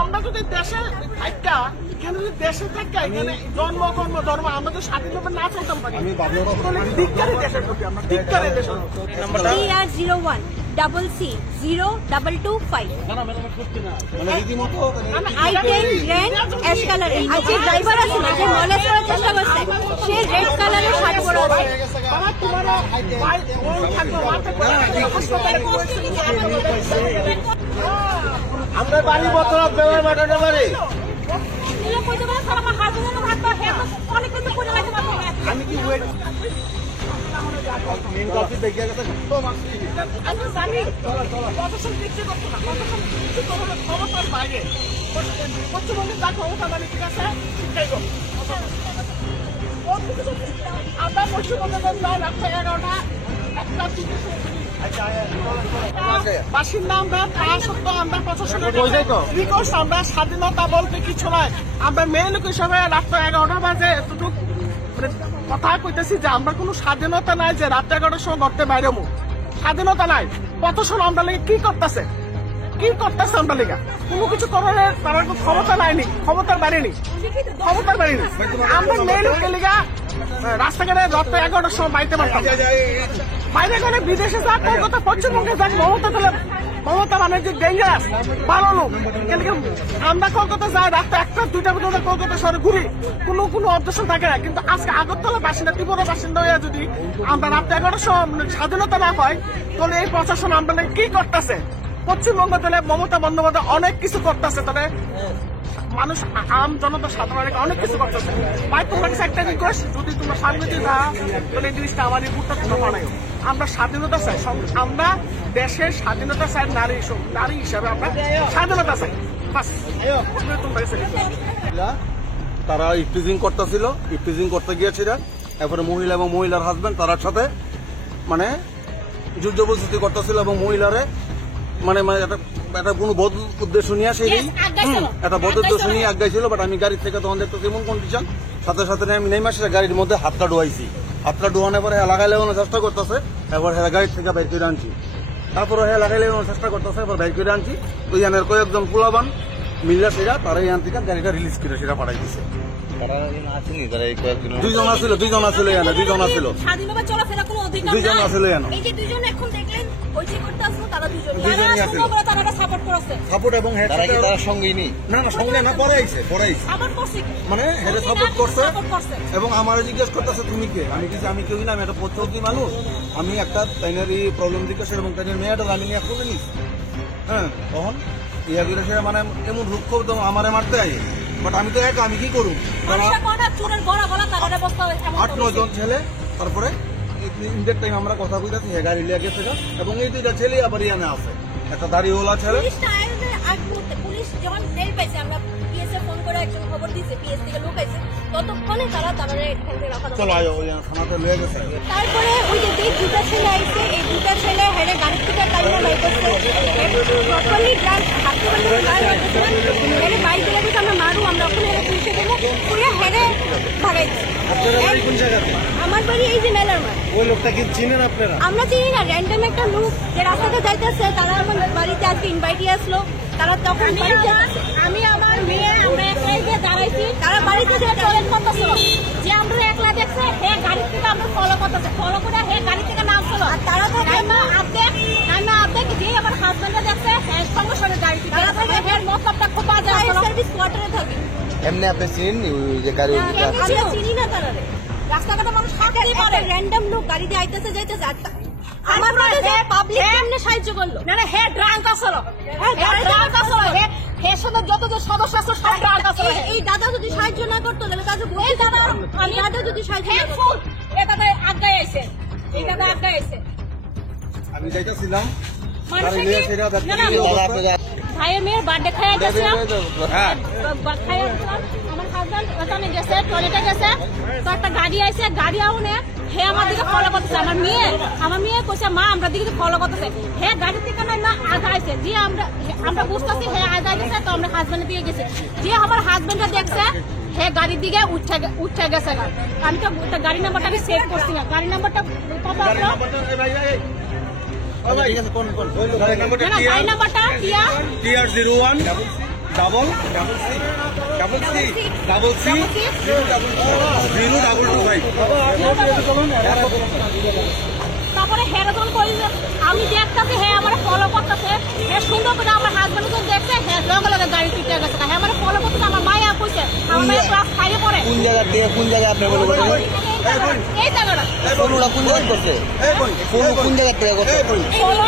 আমরা যদি দেশে থাকা এখানে যদি দেশে থাকা এখানে জন্ম কর্ম ধর্ম আমরা তো স্বাধীনভাবে না চলতাম পারি। ধিক্কারে দেশের প্রতি আমরা ধিক্কারে দেশের PR01 CC 0225 I10 red ash কালারের যে ড্রাইভার আছে না যে মনে করার চেষ্টা করছে সে রেড কালারের শার্ট পরে আছে। আমরা বাড়ি বছর বেলার মাঠাতে পারি। আমি কি মেন কপি দেখে গেছে ক্ষমতার বাইরে পশ্চিমবঙ্গের যা ক্ষমতা মানে ঠিক আছে শিক্ষাই করবো। আমরা পশ্চিমবঙ্গে যাই রাস্তা 11টা বাসিন্দা আমরা তা সত্ত্বেও আমরা প্রশাসনের রিকোয়েস্ট আমরা স্বাধীনতা বলতে কিছু নয়। আমরা মেয়ে লোক হিসাবে রাত্র 11টা বাজে এতটুকু কথা কইতেছি যে আমরা কোনো স্বাধীনতা নাই যে রাত 11টার সময় ঘরতে বাইরে স্বাধীনতা নাই। প্রশাসন আমরা লেগে কি করতেছে আমরা লেগা কোনো কিছু করার তার ক্ষমতা নাইনি, ক্ষমতার বাড়িনি। আমরা মেয়ে লোকের লেগা রাস্তাঘাটে রাত 11টার সময় বাইতে পারতাম। বাইরে করে বিদেশে যাক, কলকাতা পশ্চিমবঙ্গে যাক, মমতা মানে যে ডেঞ্জারাস ভালো লোক। আমরা কলকাতা যাই রাত 1টা 2টা পর্যন্ত কলকাতা শহরে ঘুরি, কোনো অবজেকশন থাকে না। কিন্তু আজকে আগরতলা বাসিন্দা ত্রিপুরা বাসিন্দা হয়ে যদি আমরা রাত 11টার সময় স্বাধীনতা না হয় তাহলে এই প্রশাসন আমরা কি করতেছে? পশ্চিমবঙ্গ তাহলে মমতা বন্দ্যোপাধ্যায় অনেক কিছু করতেছে, তাহলে মানুষ আম জনতা সাধারণ অনেক কিছু করতেছে। ভাই তোমার কাছে একটা রিকোয়েস্ট, যদি তোমরা সাংবাদিক না তাহলে এই জিনিসটা আমার রিপোর্টটা তোমরা বানাই। আমরা স্বাধীনতা চাই, আমরা দেশের স্বাধীনতা চাই, নারী হিসাবে আমরা স্বাধীনতা চাই। তারা ইফটিজিং করতেছিল, ইফটিজিং করতে গিয়েছিল। এরপরে মহিলা এবং মহিলার হাজবেন্ড তার সাথে মানে জোর জবরদস্তি করতেছিল এবং মহিলারে মানে একটা কোনো বদ উদ্দেশ্য নিয়ে আসে একটা বদ উদ্দেশ্য নিয়ে আগাইছিল। বাট আমি গাড়ি থেকে তখন দেখতো কেমন কন্ডিশন, সাথে সাথে আমি নেমে আসে গাড়ির মধ্যে হাতটা ডুয়াইছি। হাতটা ডুয়ানোর পরে লাগাই লাগানোর চেষ্টা করতেছে, এবার হ্যাঁ গাড়ি থেকে বাইর করে আনছি। তারপরে হ্যাঁ লাগাই লাগানোর চেষ্টা করতেছে, এবার বাইর করে আনছি। তো ইয়ানের কয়েকজন পোলাবান মিল্লা সেরা তারা ইয়ান থেকে গাড়িটা রিলিজ করে সেটা পাঠাই দিছে। দুইজন আছিল দুইজন আছিল সাপোর্ট এবং সঙ্গে না সঙ্গে না পরে আইছে মানে হেরে সাপোর্ট করছে এবং আমার জিজ্ঞেস করতেছে তুমি কে? আমি কেউ না, আমি একটা প্রতিযোগী মানুষ, আমি একটা তাইনারি প্রবলেম জিজ্ঞাসা এবং তাইনের মেয়েটা আমি নিয়ে খুলে নিস। হ্যাঁ তখন ইয়া জিজ্ঞাসা মানে এমন রুক্ষ আমারে মারতে আই। বাট আমি তো একা, আমি কি করুন? 8-9 জন ছেলে। তারপরে ইন্ডের টাইম আমরা কথা বলতেছি, গাড়ি লিয়ে গেছে এবং এই দুইটা ছেলে আবার ইয়ানে আছে, একটা দাড়িওয়ালা ছেলে। পুলিশ যখন টের পাইছে, আমরা পিএসএ ফোন করে একজন খবর দিয়েছে, পিএস থেকে লোক আইছে, ততক্ষণে তারা এখানে রাখা চলো আয় থানাতে লয়ে গেছে। তারপরে ওই যে দুটা ছেলে আইছে, এই দুটা ছেলে হেরে গাড়ি থেকে টাইমে লাইতেছে প্রপারলি ড্রাইভ হাতে হেরে বাইক দিয়ে আমরা মারু, আমরা ওখানে হেরে পুলিশে দেবো পুরো হেরে ভাগাইছে। আমার বাড়ি এই যে মেলার মাঠ। ওই লোকটা কি চিনেন আপনারা? আমরা চিনি না, র্যান্ডম একটা লোক যে রাস্তাতে যাইতেছে, তারা আমার বাড়িতে আজকে ইনভাইট আসলো। তারা তখন আমি আমার মেয়ে আমরা একলাই গিয়ে দাঁড়াইছি, তারা বাড়িতে যে টয়লেট করতেছিল, যে আমরা একলা দেখছে হে গাড়ি থেকে আমরা ফলো করতেছে, ফলো করে হে গাড়ি থেকে নামছিল। আর তারা তো আর্ধেক যে আমার হাজবেন্ডে দেখছে হ্যাঁ সঙ্গে সঙ্গে গাড়ি থেকে তারা থেকে হের মতলবটা খোপা যায় সার্ভিস কোয়ার্টারে থাকে। এমনি আপনি চিনেন ওই যে গাড়ি আমরা চিনি না তারা রাস্তাঘাটে মানুষ থাকতেই পারে, র্যান্ডম লোক গাড়ি দিয়ে আইতেছে যাইতেছে। আমার পাবলিক কেমনে সাহায্য করলো? না হে ড্রাঙ্ক আসলো, হে সাথে যত যে সদস্য আছে সব ড্রাঙ্ক আসলো। এই দাদা যদি সাহায্য না করতো তাহলে কাজ এই দাদা আমি দাদা যদি সাহায্য না করতো এটা তো আগায় এসে এই দাদা আগায় এসে আমি যাইতাছিলাম ভাইয়ের মেয়ের বার্থডে খাইয়া গেছিলাম। আমার হাজবেন্ড ওখানে গেছে, টয়লেটে গেছে, তো একটা গাড়ি আইছে, গাড়ি আউনে হে আমার দিকে ফলো করতেছে। আমার মেয়ে কইছে মা আমরা দিকে ফলো করতেছে, হে গাড়ি থেকে না আগা আইছে, যে আমরা বুঝতেছি হে আগা গেছে, তো আমরা হাজবেন্ডের দিকে গেছি। যে আমার হাজবেন্ডটা দেখছে হে গাড়ির দিকে উঠে গেছে। আমি তো গাড়ি নাম্বারটা আমি সেভ করছি না, গাড়ি নাম্বারটা কত আসলো? গাড়ি নাম্বারটা TR01 ডাবল সি 02225। তারপরে হেরোজন করি আমি দেখতেছি হ্যাঁ আমার ফলো করতেছে হ্যাঁ সুন্দর করে আমার হাজবেন্ড তো দেখছে হ্যাঁ লগে লগে গাড়ি পিটে গেছে হ্যাঁ আমার ফলো করতেছে আমার মায়া কইছে আমার মায়া ক্লাস 5 পড়ে কোন জায়গা থেকে কোন জায়গায় আপনি বলে বলেন এই জায়গাটা ফোনটা কোন জায়গা করছে ফোন কোন জায়গা থেকে করছে ফলো